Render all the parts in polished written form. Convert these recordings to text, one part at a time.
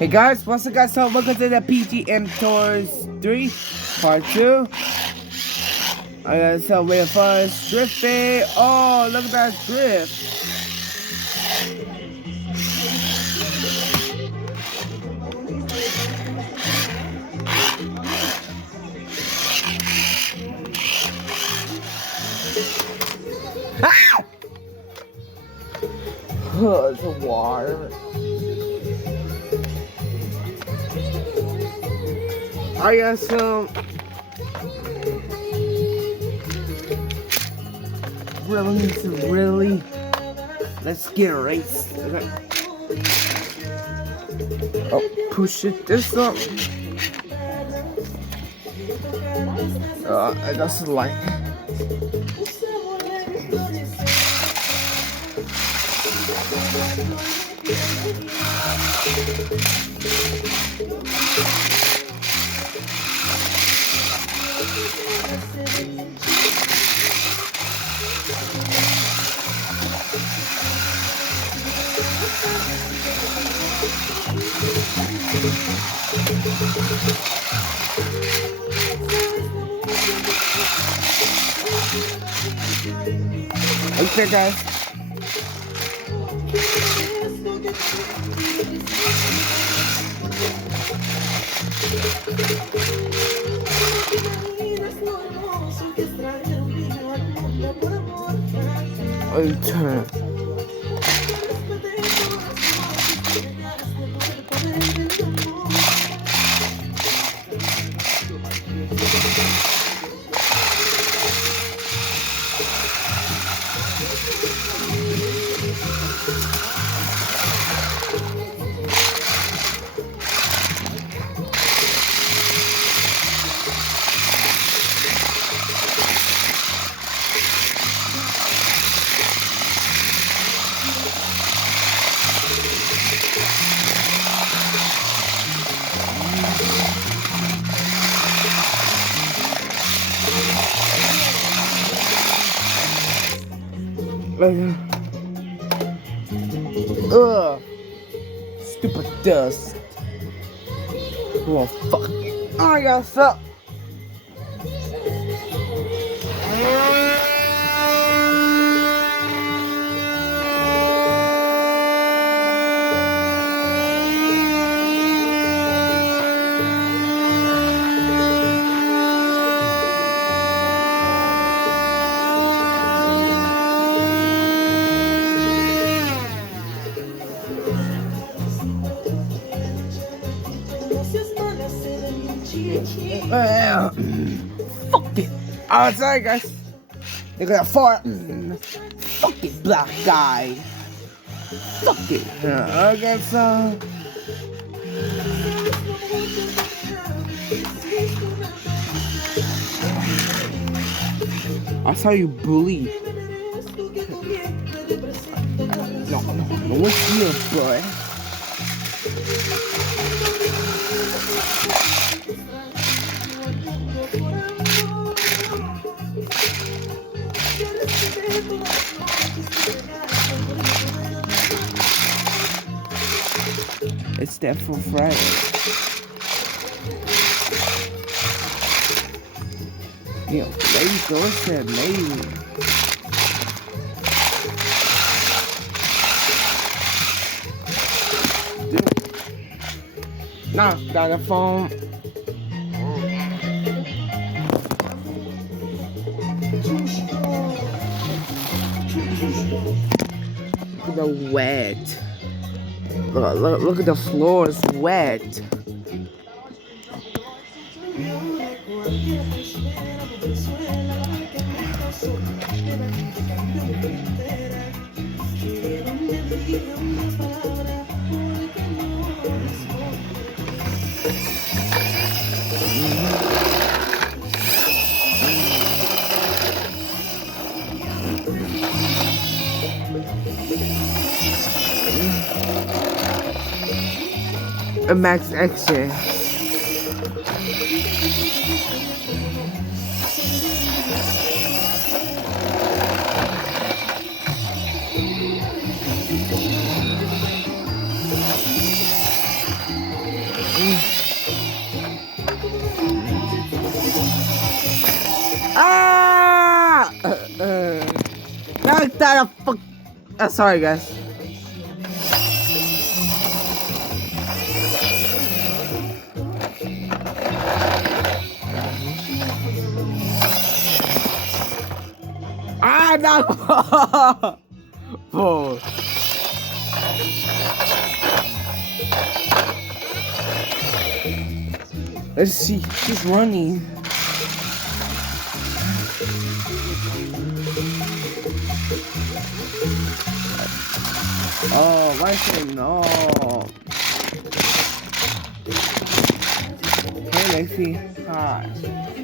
Hey guys, what's up guys? So welcome to the PGM Tours 3 Part 2. I got so wait for drifting. Oh, look at that drift. Ah! Oh, it's a water. I got some really let's get a race. Okay. Oh, push it this up. I got some light. Okay, guys. Turn. Ugh. Stupid dust. Oh fuck. Oh, I got stuck. Fuck it. Oh, sorry guys. They're gonna fart. Fuck it, black guy. Fuck it. I got some. I saw you bully. No, what's here, boy? It's that for Friday. Yo, there you go, it said maybe. Dude. Nah, got a phone. Look at the wet. Look at the floor, it's wet. A max action. Ah! That fuck. Sorry, guys. Ah, no! Oh. Let's see. She's running. Oh, why say no? Hey, Lexi. Hi.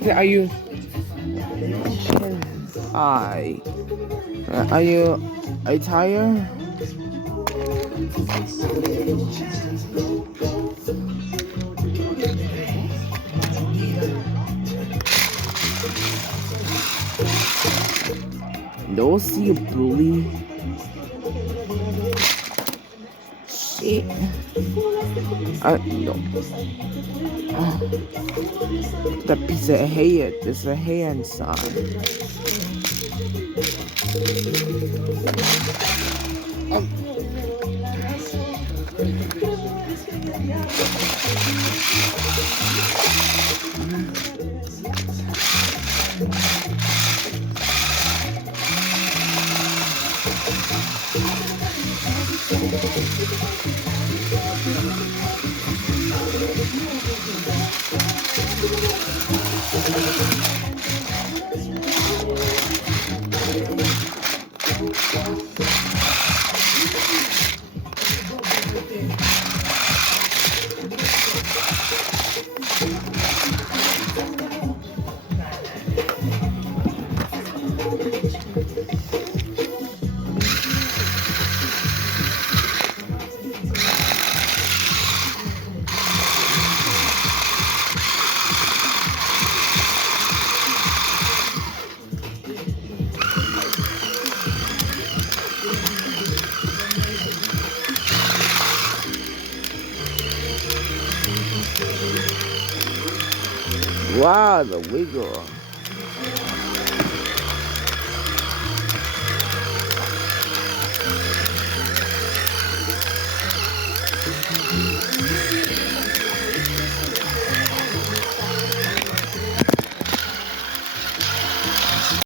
Hey, are you? Hi. Are you tired? Don't see a bully. Shit. No. Oh. That piece of hair. There's a hair inside. Wow, the wiggle.